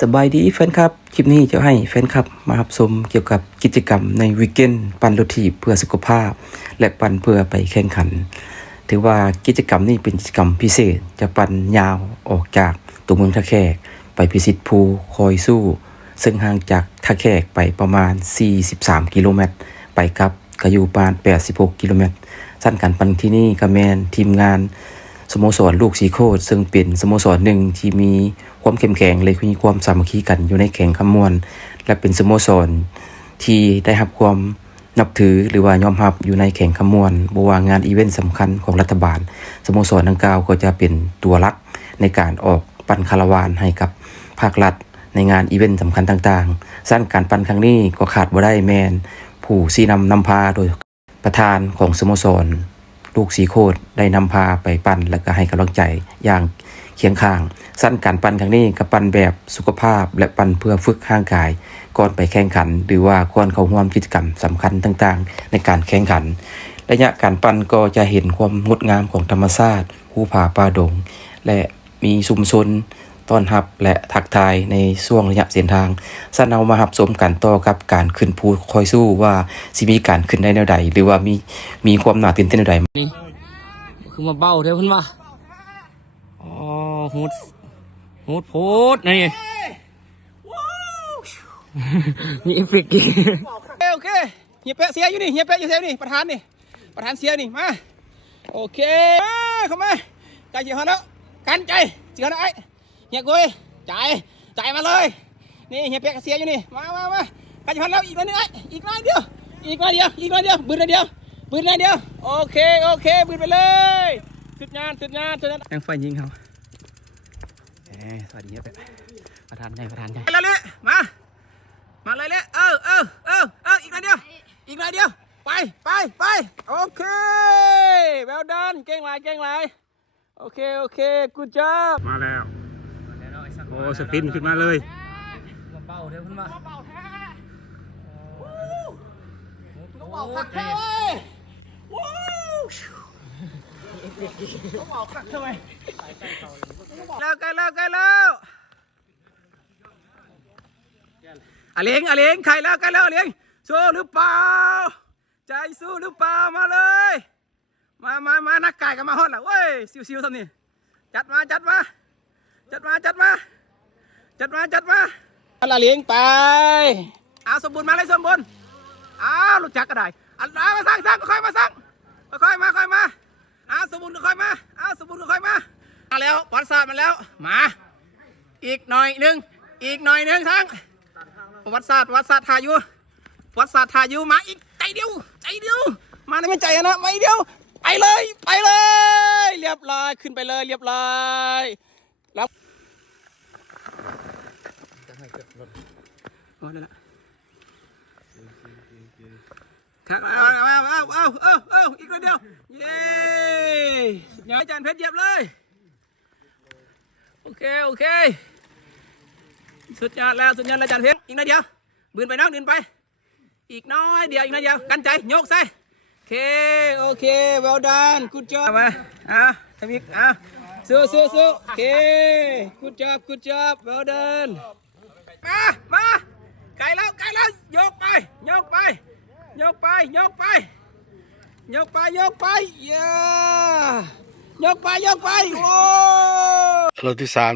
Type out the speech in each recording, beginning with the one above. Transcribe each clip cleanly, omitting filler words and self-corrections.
สบายดีแฟนครับคลิปนี้จะให้แฟนครับมารับชมเกี่ยวกับกิจกรรมในวีคเอนด์ปั่นรถถีบเพื่อสุขภาพและปั่นเพื่อไปแข่งขันถือว่ากิจกรรมนี้เป็นกิจกรรมพิเศษจะปั่นยาวออกจากตัวเมืองท่าแขกไปพิชิตภูคอยสู้ซึ่งห่างจากท่าแขกไปประมาณ43กิโลเมตรไปกับก็อยู่ประมาณ86กิโลเมตรสั้นการปั่นที่นี่ก็แม่นทีมงานสโมสรลูกสีโคตรซึ่งเป็นสโมสรหนึ่งที่มีความเข้มแข็งและมีความสามัคคีกันอยู่ในแข่งขมวนและเป็นสโมสรที่ได้รับความนับถือหรือว่ายอมรับอยู่ในแข่งขมวนบ่ว่างานอีเวนต์สำคัญของรัฐบาลสโมสรดังกล่าวก็จะเป็นตัวหลักในการออกปั่นคาราวานให้กับภาครัฐในงานอีเวนต์สำคัญต่างๆสั้นการปั่นครั้งนี้ก็ขาดบ่ได้แมนผู้ชี้นำพาโดยประธานของสโมสรลูกสีโคตรได้นำพาไปปั่นและก็ให้กำลังใจอย่างเคียงข้างสั้นการปั่นครั้งนี้ก็ปั่นแบบสุขภาพและปั่นเพื่อฝึกร่างกายก่อนไปแข่งขันหรือว่าก่อนเข้าร่วมกิจกรรมสำคัญต่างๆในการแข่งขันระยะการปั่นก็จะเห็นความงดงามของธรรมชาติภูผาป่าดงและมีชุมชนต้อนรับและทักทายในช่วงระยะเส้นทางสั้นเอามารับชมกันต่อกับการขึ้นภูคอยสู้ว่าสิมีการขึ้นได้แนวใดหรือว่ามีความน่าตื่นเต้นแนวใดนี่คือมาเบ้าเด้อเพิ่นว่าอ๋อโหดโพดนี่มีเอฟเฟกต์โอเคเฮียเป๊ะเสียอยู่นี่เฮียเป๊ะอยู่เสียนี่ประธานเสียนี่มาโอเคเข้ามาใจเสียหันแล้วกันใจเสียหันไอ้เฮียกุ้ยใจมาเลยนี่เฮียเป๊ะเสียอยู่นี่มากันเสียหันแล้วอีกหน่อยนึงไอ้อีกหน่อยเดียวปืนหน่อยเดียวโอเคปืนไปเลยสุดงานยังไฟยิงเขาสวัสดีครับประธานใหญ่แล้วเลยมาเลยเลยอีกหน่อยเดียวไปโอเคแววดันเก่งหลายโอเคกูจ๊อบมาแล้วโอ้สปินขึ้นมาเลยมาเบ้าเด้อเพิ่นว่าต้องบอกขักเท่าไหร่ต้องบอกขักเท่าไหร่แล้วอเลี้ยงใครแล้วกันแล้วอเลี้ยงสู้หรือเปล่าใจสู้หรือเปล่ามาเลยมานักกายกันมาฮอดแล้วเว้ยซิวๆทำนี่จัดมาละเลี้ยงไปเอาสมบูรณ์มาเลยสมบูรณ์เอาลูกจักก็ได้อันมาสร้างค่อยมาเอาสมบูรณ์ก็ค่อยมาแล้ววัดศาสตร์มาแล้วมาอีกหน่อยนึงทั้งวัดศาสตร์ทายุมาอีกใจเดียวมาได้ไม่ใจนะไม่เดียวไปเลยเรียบร้อยขึ้นไปเลยเรียบร้อยแล้วครับเอาอีกนิดเดียวเย้อย่าให้จานเพชรเหยียบเลยโอเคสุดยอดแล้วจานเพชรอีกนิดเดียวบืนไปน้องบืนไปอีกน้อยเดียวกันใจโยกใส่โอเคwell done good job มาทำอีกสู้โอเค good job well done มาไกลแล้วโยกไปเย้โยกไปโยกไปโอ้รถที่สาม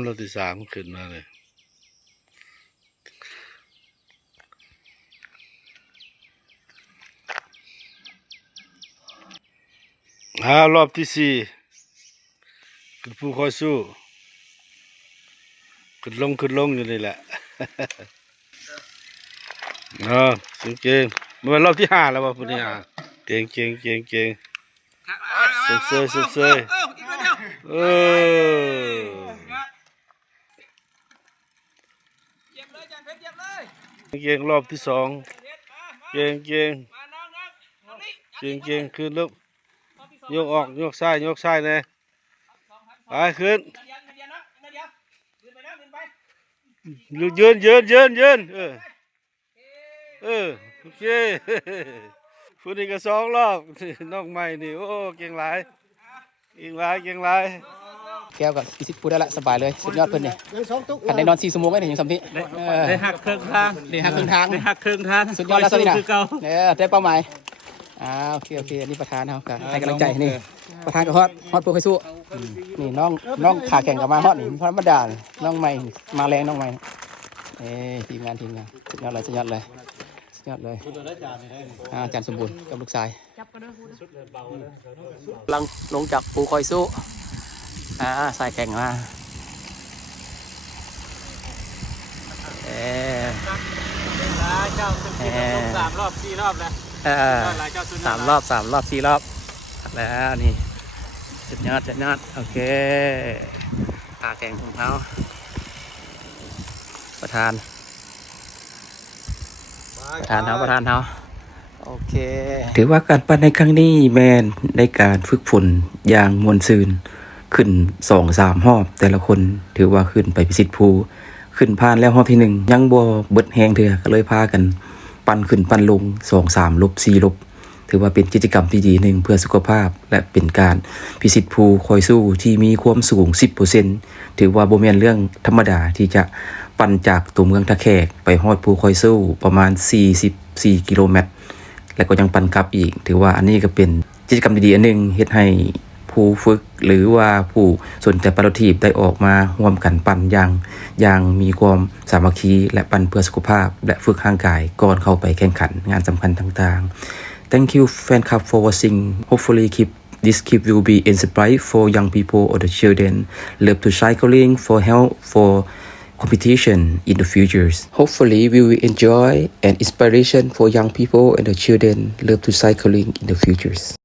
ขึ้นมาเลยรอบที่สี่ขึ้นภูคอยสู้ขึ้นลงอยู่นี่แหละเก่งมันรอบที่ห้าแล้ววะพวกนี้เก่งสุดเซยเก่งรอบที่สองเก่งขึ้นลูกโยกออกโยกซ้ายเลยไปขึ้นยืนโอเคพูดอีกก็2 รอบน้องใหม่นี่โอ้เก่งหลาย แก้วกับ20พูดได้ละสบายเลยสุดยอดเพิ่นนี่ ยังสองตุ๊ก คันได้นอน4ชั่วโมงได้ถึง3ที ได้หักเครื่องทาง ได้หักครึ่งทาง ได้หักเครื่องทาง สุดยอดแล้วสินะ คือเก่า ได้เป้าหมายโอเคอันนี้ประธานเขาให้กำลังใจนี่ประธานกับฮอตโปรไคสู้นี่น้องขาแข่งกับมาฮอตนี่ธรรมดาน้องใหม่มาแรงน้องใหม่ทีมงานสุดยอดเลยอาจารย์สมบูรณ์กับลูกชายกำลังลงจากปูคอยสู้สายแข่งมาเจ้าสุดที่ลง3 รอบ 4 รอบแล้วหลายเจ้าสุด 3 รอบ 4 รอบแล้วนี่จุดยอดโอเคขาแข่งของเขาประธานเขาโอเค ถือว่าการปั่นในครั้งนี้แมนในการฝึกฝนอย่างมวลซืนขึ้น 2-3 รอบแต่ละคนถือว่าขึ้นไปพิชิตภูขึ้นผ่านแล้วรอบที่ 1ยังบ่เบิดแฮงเถื่อก็เลยพากันปั่นขึ้นปั่นลง 2-3 ลบ 4 ลบถือว่าเป็นกิจกรรมที่ดีหนึ่งเพื่อสุขภาพและเป็นการพิชิตภูคอยสู้ที่มีความสูง 10% ถือว่าบ่แม่นเรื่องธรรมดาที่จะปั่นจากตัวเมืองตะแคกไปฮอดภูคอยสู้ประมาณ44กิโลเมตรแล้วก็ยังปั่นกลับอีกถือว่าอันนี้ก็เป็นกิจกรรมดีๆอันหนึ่งเฮ็ดให้ผู้ฝึกหรือว่าผู้สนใจปั่นรถถีบได้ออกมาร่วมกันปั่นอย่างมีความสามัคคีและปั่นเพื่อสุขภาพและฝึกร่างกายก่อนเข้าไปแข่งขันงานสำคัญต่างๆ Thank you fan club for watching. Hopefully this clip will be inspiring for young people or the children love to cycling for help for competition in the futures. Hopefully we will enjoy and inspiration for young people and the children love to cycling in the futures.